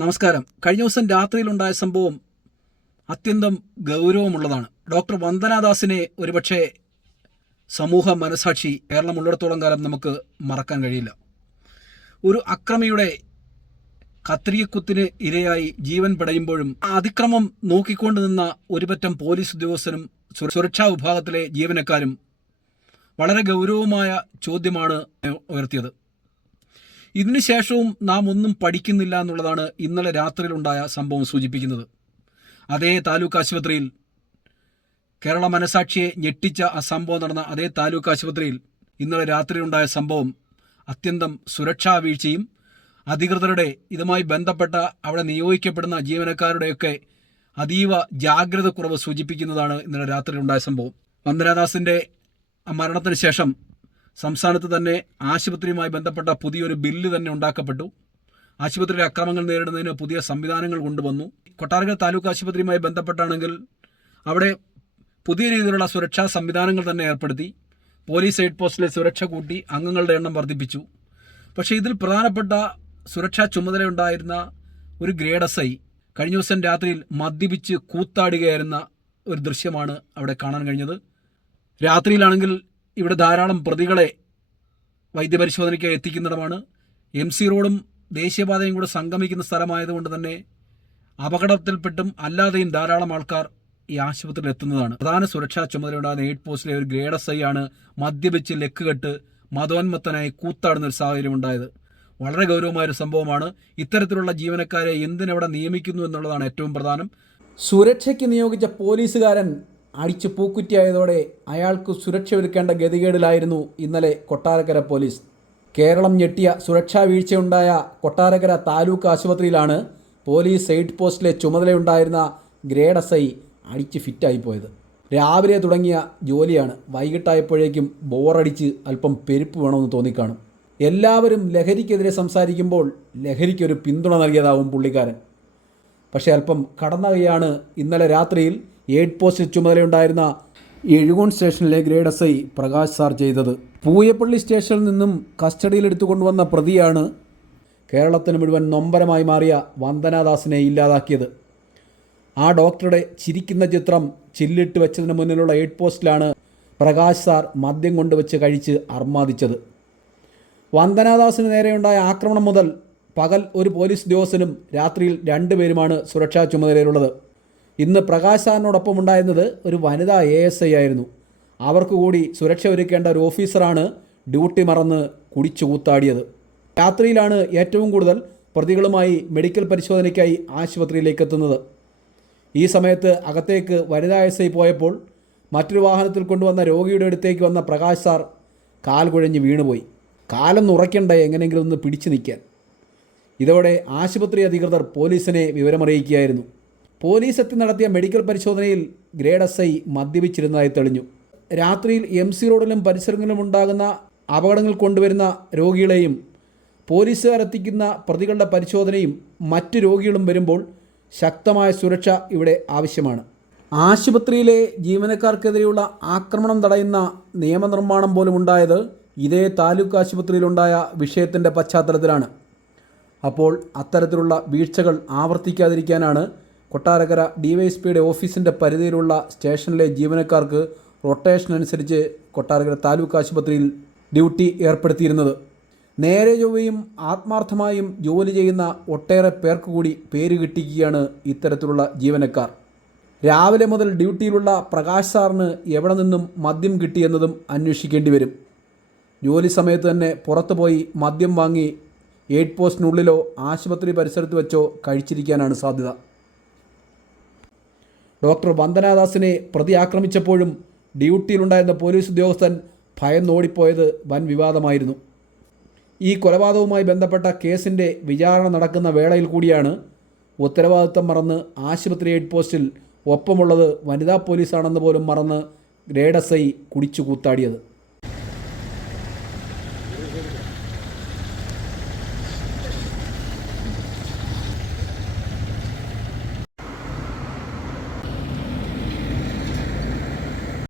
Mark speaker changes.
Speaker 1: നമസ്കാരം. കഴിഞ്ഞ ദിവസം രാത്രിയിലുണ്ടായ സംഭവം അത്യന്തം ഗൗരവമുള്ളതാണ്. ഡോക്ടർ വന്ദനാദാസിനെ ഒരുപക്ഷെ സമൂഹ മനസാക്ഷി കേരളം ഉള്ളിടത്തോളം കാലം നമുക്ക് മറക്കാൻ കഴിയില്ല. ഒരു അക്രമിയുടെ കത്രിയക്കുത്തിന് ഇരയായി ജീവൻ പിടയുമ്പോഴും ആ അതിക്രമം നോക്കിക്കൊണ്ട് നിന്ന ഒരുപറ്റം പോലീസ് ഉദ്യോഗസ്ഥനും സുരക്ഷാ വിഭാഗത്തിലെ ജീവനക്കാരും വളരെ ഗൗരവമായ ചോദ്യമാണ് ഉയർത്തിയത്. ഇതിനുശേഷവും നാം ഒന്നും പഠിക്കുന്നില്ല എന്നുള്ളതാണ് ഇന്നലെ രാത്രിയിലുണ്ടായ സംഭവം സൂചിപ്പിക്കുന്നത്. അതേ താലൂക്ക് ആശുപത്രിയിൽ കേരള മനസാക്ഷിയെ ഞെട്ടിച്ച ആ സംഭവം നടന്ന അതേ താലൂക്ക് ആശുപത്രിയിൽ ഇന്നലെ രാത്രിയിലുണ്ടായ സംഭവം അത്യന്തം സുരക്ഷാ വീഴ്ചയും അധികൃതരുടെ ഇതുമായി ബന്ധപ്പെട്ട അവിടെ നിയോഗിക്കപ്പെടുന്ന ജീവനക്കാരുടെയൊക്കെ അതീവ ജാഗ്രത കുറവ് സൂചിപ്പിക്കുന്നതാണ് ഇന്നലെ രാത്രിയിലുണ്ടായ സംഭവം. വന്ദനാദാസിന്റെ മരണത്തിന് ശേഷം സംസ്ഥാനത്ത് തന്നെ ആശുപത്രിയുമായി ബന്ധപ്പെട്ട പുതിയൊരു ബില്ല് തന്നെ ഉണ്ടാക്കപ്പെട്ടു. ആശുപത്രിയിലെ അക്രമങ്ങൾ നേരിടുന്നതിന് പുതിയ സംവിധാനങ്ങൾ കൊണ്ടുവന്നു. കൊട്ടാരക്കര താലൂക്ക് ആശുപത്രിയുമായി ബന്ധപ്പെട്ടാണെങ്കിൽ അവിടെ പുതിയ രീതിയിലുള്ള സുരക്ഷാ സംവിധാനങ്ങൾ തന്നെ ഏർപ്പെടുത്തി. പോലീസ് എയ്ഡ് പോസ്റ്റിലെ സുരക്ഷ കൂട്ടി അംഗങ്ങളുടെ എണ്ണം വർദ്ധിപ്പിച്ചു. പക്ഷേ ഇതിൽ പ്രധാനപ്പെട്ട സുരക്ഷാ ചുമതലയുണ്ടായിരുന്ന ഒരു ഗ്രേഡ് എസ് ഐ കഴിഞ്ഞ ദിവസം രാത്രിയിൽ മദ്യപിച്ച് കൂത്താടുകയായിരുന്ന ഒരു ദൃശ്യമാണ് അവിടെ കാണാൻ കഴിഞ്ഞത്. രാത്രിയിലാണെങ്കിൽ ഇവിടെ ധാരാളം പ്രതികളെ വൈദ്യപരിശോധനയ്ക്ക് എത്തിക്കുന്നിടമാണ് എം സി റോഡും ദേശീയപാതയും കൂടെ സംഗമിക്കുന്ന സ്ഥലമായതുകൊണ്ട് തന്നെ അപകടത്തിൽപ്പെട്ടും അല്ലാതെയും ധാരാളം ആൾക്കാർ ഈ ആശുപത്രിയിൽ എത്തുന്നതാണ്. പ്രധാന സുരക്ഷാ ചുമതലയുണ്ടാകുന്ന എയ്ഡ് പോസ്റ്റിലെ ഒരു ഗ്രേഡ് എസ് ഐ ആണ് മദ്യപിച്ച് ലെക്കുകെട്ട് മതോന്മത്തനായി കൂത്താടുന്ന ഒരു സാഹചര്യം ഉണ്ടായത്. വളരെ ഗൗരവമായ ഒരു സംഭവമാണ്. ഇത്തരത്തിലുള്ള ജീവനക്കാരെ എന്തിനവിടെ നിയമിക്കുന്നു എന്നുള്ളതാണ് ഏറ്റവും പ്രധാനം. സുരക്ഷയ്ക്ക് നിയോഗിച്ച പോലീസുകാരൻ അടിച്ചു പൂക്കുറ്റിയായതോടെ അയാൾക്ക് സുരക്ഷ ഒരുക്കേണ്ട ഗതികേടിലായിരുന്നു ഇന്നലെ കൊട്ടാരക്കര പോലീസ്. കേരളം ഞെട്ടിയ സുരക്ഷാ വീഴ്ചയുണ്ടായ കൊട്ടാരക്കര താലൂക്ക് ആശുപത്രിയിലാണ് പോലീസ് എയ്ഡ് പോസ്റ്റിലെ ചുമതലയുണ്ടായിരുന്ന ഗ്രേഡ് എസ് ഐ അടിച്ച് ഫിറ്റായി പോയത്. രാവിലെ തുടങ്ങിയ ജോലിയാണ്. വൈകിട്ടായപ്പോഴേക്കും ബോറടിച്ച് അല്പം പെരുപ്പ് വേണമെന്ന് തോന്നിക്കാണും. എല്ലാവരും ലഹരിക്കെതിരെ സംസാരിക്കുമ്പോൾ ലഹരിക്കൊരു പിന്തുണ നൽകിയതാവും പുള്ളിക്കാരൻ. പക്ഷേ അല്പം കടന്ന കൈയാണ് ഇന്നലെ രാത്രിയിൽ എയ്ഡ് പോസ്റ്റിൽ ചുമതലയുണ്ടായിരുന്ന എഴുകോൺ സ്റ്റേഷനിലെ grade S I Prakash sir ചെയ്തത്. പൂയപ്പള്ളി സ്റ്റേഷനിൽ നിന്നും കസ്റ്റഡിയിലെടുത്തുകൊണ്ടുവന്ന പ്രതിയാണ് കേരളത്തിന് മുഴുവൻ നൊമ്പരമായി മാറിയ വന്ദനാദാസിനെ ഇല്ലാതാക്കിയത്. ആ ഡോക്ടറുടെ ചിരിക്കുന്ന ചിത്രം ചില്ലിട്ട് വെച്ചതിന് മുന്നിലുള്ള എയ്ഡ് പോസ്റ്റിലാണ് പ്രകാശ് സാർ മദ്യം കൊണ്ടുവച്ച് കഴിച്ച് അർമാദിച്ചത്. വന്ദനാദാസിന് നേരെയുണ്ടായ ആക്രമണം മുതൽ പകൽ ഒരു പോലീസ് ഉദ്യോഗസ്ഥനും രാത്രിയിൽ രണ്ടുപേരുമാണ് സുരക്ഷാ ചുമതലയിലുള്ളത്. ഇന്ന് പ്രകാശ് സാറിനോടൊപ്പം ഉണ്ടായിരുന്നത് ഒരു വനിതാ എ എസ് ഐ ആയിരുന്നു. അവർക്ക് കൂടി സുരക്ഷ ഒരുക്കേണ്ട ഒരു ഓഫീസറാണ് ഡ്യൂട്ടി മറന്ന് കുടിച്ചു കൂത്താടിയത്. രാത്രിയിലാണ് ഏറ്റവും കൂടുതൽ പ്രതികളുമായി മെഡിക്കൽ പരിശോധനയ്ക്കായി ആശുപത്രിയിലേക്ക് എത്തുന്നത്. ഈ സമയത്ത് അകത്തേക്ക് വനിതാ എസ് ഐ പോയപ്പോൾ മറ്റൊരു വാഹനത്തിൽ കൊണ്ടുവന്ന രോഗിയുടെ അടുത്തേക്ക് വന്ന പ്രകാശ് സാർ കാൽ കുഴഞ്ഞ് വീണുപോയി. കാലൊന്ന് ഉറയ്ക്കണ്ടേ എങ്ങനെയെങ്കിലും ഒന്ന് പിടിച്ചു നിൽക്കാൻ. ഇതോടെ ആശുപത്രി അധികൃതർ പോലീസിനെ വിവരമറിയിക്കുകയായിരുന്നു. പോലീസ് എത്തി നടത്തിയ മെഡിക്കൽ പരിശോധനയിൽ ഗ്രേഡ് എസ് ഐ മദ്യപിച്ചിരുന്നതായി തെളിഞ്ഞു. രാത്രിയിൽ എം സി റോഡിലും പരിസരങ്ങളിലും ഉണ്ടാകുന്ന അപകടങ്ങൾ കൊണ്ടുവരുന്ന രോഗികളെയും പോലീസുകാരെത്തിക്കുന്ന പ്രതികളുടെ പരിശോധനയും മറ്റ് രോഗികളും വരുമ്പോൾ ശക്തമായ സുരക്ഷ ഇവിടെ ആവശ്യമാണ്. ആശുപത്രിയിലെ ജീവനക്കാർക്കെതിരെയുള്ള ആക്രമണം തടയുന്ന നിയമനിർമ്മാണം പോലും ഉണ്ടായത് ഇതേ താലൂക്ക് ആശുപത്രിയിലുണ്ടായ വിഷയത്തിന്റെ പശ്ചാത്തലത്തിലാണ്. അപ്പോൾ അത്തരത്തിലുള്ള വീഴ്ചകൾ ആവർത്തിക്കാതിരിക്കാനാണ് കൊട്ടാരക്കര ഡിവൈഎസ്പിയുടെ ഓഫീസിന്റെ പരിധിയിലുള്ള സ്റ്റേഷനിലെ ജീവനക്കാർക്ക് റൊട്ടേഷൻ അനുസരിച്ച് കൊട്ടാരക്കര താലൂക്ക് ആശുപത്രിയിൽ ഡ്യൂട്ടി ഏർപ്പെടുത്തിയിരുന്നത്. നേരെ ചൊവ്വയും ആത്മാർത്ഥമായും ജോലി ചെയ്യുന്ന ഒട്ടേറെ പേർക്ക് കൂടി പേര് കിട്ടിക്കുകയാണ് ഇത്തരത്തിലുള്ള ജീവനക്കാർ. രാവിലെ മുതൽ ഡ്യൂട്ടിയിലുള്ള പ്രകാശ് സാറിന് എവിടെ നിന്നും മദ്യം കിട്ടിയെന്നതും അന്വേഷിക്കേണ്ടി വരും. ജോലി സമയത്ത് തന്നെ പുറത്തു പോയി മദ്യം വാങ്ങി എയ്ഡ് പോസ്റ്റിനുള്ളിലോ ആശുപത്രി പരിസരത്ത് വെച്ചോ കഴിച്ചിരിക്കാനാണ് സാധ്യത. ഡോക്ടർ വന്ദനാദാസിനെ പ്രതി ആക്രമിച്ചപ്പോഴും ഡ്യൂട്ടിയിലുണ്ടായിരുന്ന പോലീസ് ഉദ്യോഗസ്ഥൻ ഭയന്നോടിപ്പോയത് വൻ വിവാദമായിരുന്നു. ഈ കൊലപാതകവുമായി ബന്ധപ്പെട്ട കേസിന്റെ വിചാരണ നടക്കുന്ന വേളയിൽ കൂടിയാണ് ഉത്തരവാദിത്തം മറന്ന് ആശുപത്രി ഹെഡ് പോസ്റ്റിൽ ഒപ്പമുള്ളത് വനിതാ പോലീസാണെന്ന് പോലും മറന്ന് ഗ്രേഡ് എസ് ഐ കുടിച്ചു കൂത്താടിയത്.